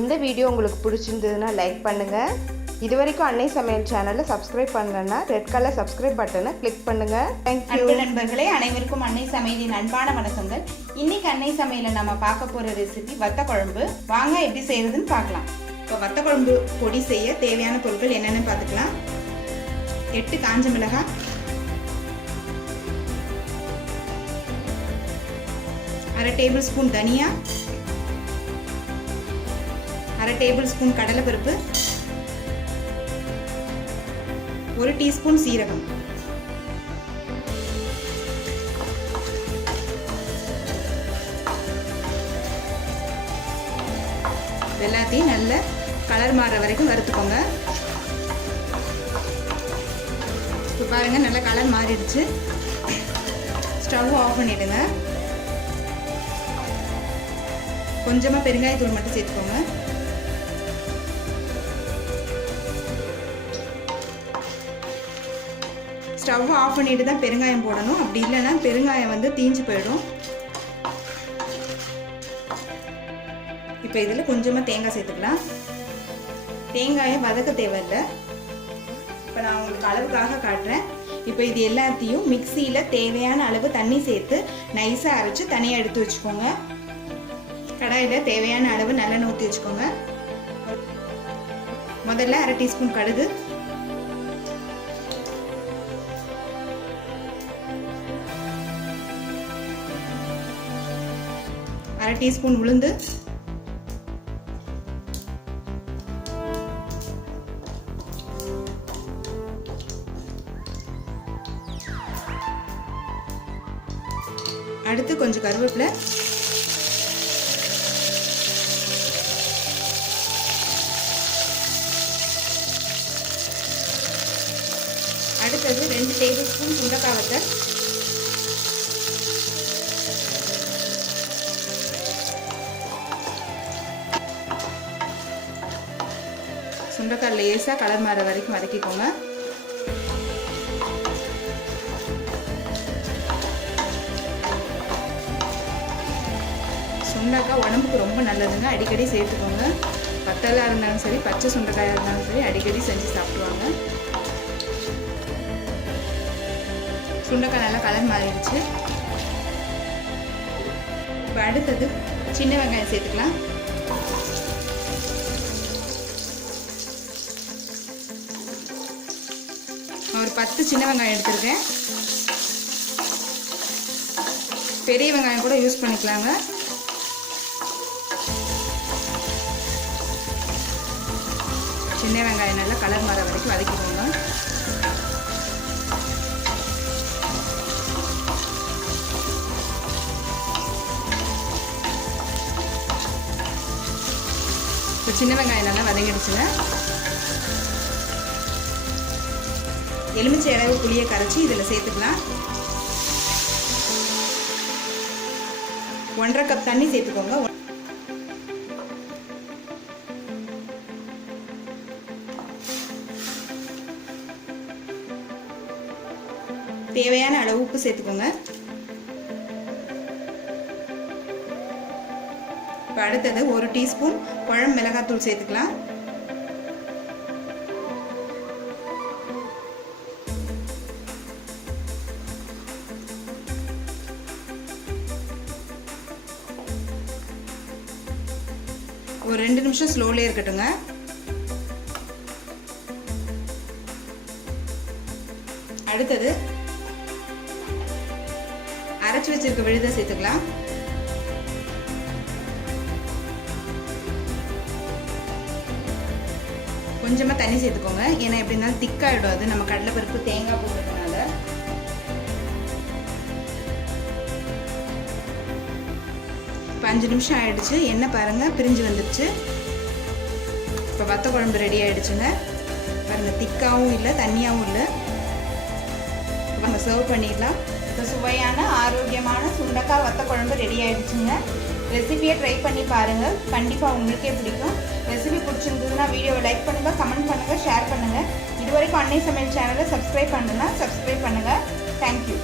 இந்த வீடியோ உங்களுக்கு பிடிச்சிருந்ததுன்னா லைக் பண்ணுங்கள். இது வரைக்கும் அன்னை சமையல் சேனலை சப்ஸ்கிரைப் பண்ணலன்னா ரெட் கலர் சப்ஸ்கிரைப் பட்டனை கிளிக் பண்ணுங்கள். தேங்க்யூ. அன்பு நண்பர்களே, அனைவருக்கும் அன்னை சமையலின் அன்பான வணக்கங்கள். இன்னைக்கு அன்னை சமையலில் நம்ம பார்க்க போகிற ரெசிபி வத்த குழம்பு. வாங்க எப்படி செய்யறதுன்னு பார்க்கலாம். இப்போ வத்த குழம்பு பொடி செய்ய தேவையான பொருட்கள் என்னென்னு பார்த்துக்கலாம். 8 காஞ்ச மிளகாய், 1/2 டேபிள் ஸ்பூன் தனியா, 1/2 டேபிள் ஸ்பூன் கடலைப்பருப்பு, 1 டீஸ்பூன் சீரகம், எல்லாத்தையும் நல்ல கலர் மாறுற வரைக்கும் வறுத்துக்கோங்க. இப்போ பாருங்க, நல்ல கலர் மாறிடுச்சு. ஸ்டவ் ஆஃப் பண்ணிடுங்க. கொஞ்சமாக பெருங்காயத்தூள் மட்டும் சேர்த்துக்கோங்க. ஸ்டவ் ஆஃப் பண்ணிட்டு தான் பெருங்காயம் போடணும். அப்படி இல்லைன்னா பெருங்காயம் வந்து தீஞ்சு போயிடும். இப்போ இதில் கொஞ்சமாக தேங்காய் சேர்த்துக்கலாம். தேங்காயை வதக்க தேவையில்லை. இப்போ நான் உங்களுக்கு அளவுக்காக காட்டுறேன். இப்போ இது எல்லாத்தையும் மிக்சியில் தேவையான அளவு தண்ணி சேர்த்து நைஸாக அரைச்சி தனியாக எடுத்து வச்சுக்கோங்க. கடாயில் தேவையான அளவு நல்லெண்ணெய் ஊற்றி வச்சுக்கோங்க. முதல்ல 1/2 டீஸ்பூன் கடுகு, 1/2 டீஸ்பூன் உளுந்து, 1 கொஞ்சம் கருவேப்பிலை, அடுத்தது 2 டேபிள் ஸ்பூன் சுண்டைக்காய் வத்தல், சுண்டைக்காய் லேசாக கலர் மாற வரைக்கும் வதக்கிக்கோங்க. சுண்டைக்காய் உடம்புக்கு ரொம்ப நல்லதுங்க, அடிக்கடி சேர்த்துக்கோங்க. வத்தலாக இருந்தாலும் சரி, பச்சை சுண்டைக்காயாக இருந்தாலும் சரி, அடிக்கடி செஞ்சு சாப்பிடுவாங்க. சுண்டைக்காய் நல்லா கலர் மாறிடுச்சு. இப்போ அடுத்தது சின்ன வெங்காயம் சேர்த்துக்கலாம். ஒரு 10 சின்ன வெங்காயம் எடுத்துருக்கேன். பெரிய வெங்காயம் கூட யூஸ் பண்ணிக்கலாங்க. சின்ன வெங்காயம் நல்லா கலர் மாற வரைக்கும் வதக்கிக்கோங்க. இப்போ சின்ன வெங்காயம் நல்லா வதங்கிடுச்சுங்க. எலுமிச்சை அளவு புளியை கரைச்சி இதில் சேர்த்துக்கலாம். 1/2 கப் தண்ணி சேர்த்துக்கோங்க. தேவையான அளவு உப்பு சேர்த்துக்கோங்க. இப்போ அடுத்தது 1 டீஸ்பூன் குழம்பு மிளகாத்தூள் சேர்த்துக்கலாம். ஒரு 2 நிமிஷம் ஸ்லோலே இருக்கட்டுங்க. அடுத்தது அரைச்சி வச்சிருக்க விழுதை சேர்த்துக்கலாம். கொஞ்சமா தண்ணி சேர்த்துக்கோங்க. ஏன்னா எப்படி இருந்தாலும் திக்காயிடும். அது நம்ம கடலைப்பருப்பு தேங்காய் போடுறதுனால. இப்போ 5 நிமிஷம் ஆயிடுச்சு. எண்ணெய் பாருங்க பிரிஞ்சு வந்துடுச்சு. இப்போ வத்த குழம்பு ரெடி ஆயிடுச்சுங்க. பாருங்க, திக்காவும் இல்லை தண்ணியாகவும் இல்லை. நம்ம சர்வ் பண்ணிடலாம். இப்போ சுவையான ஆரோக்கியமான சுண்டைக்காய் வத்த குழம்பு ரெடி ஆயிடுச்சுங்க. ரெசிபியை ட்ரை பண்ணி பாருங்கள். கண்டிப்பாக உங்களுக்கே பிடிக்கும். ரெசிபி பிடிச்சிருந்ததுன்னா வீடியோவை லைக் பண்ணுங்கள், கமெண்ட் பண்ணுங்கள், ஷேர் பண்ணுங்கள். இதுவரைக்கும் அன்னை சமையல் சேனலை சப்ஸ்கிரைப் பண்ணுன்னா சப்ஸ்கிரைப் பண்ணுங்கள். தேங்க்யூ.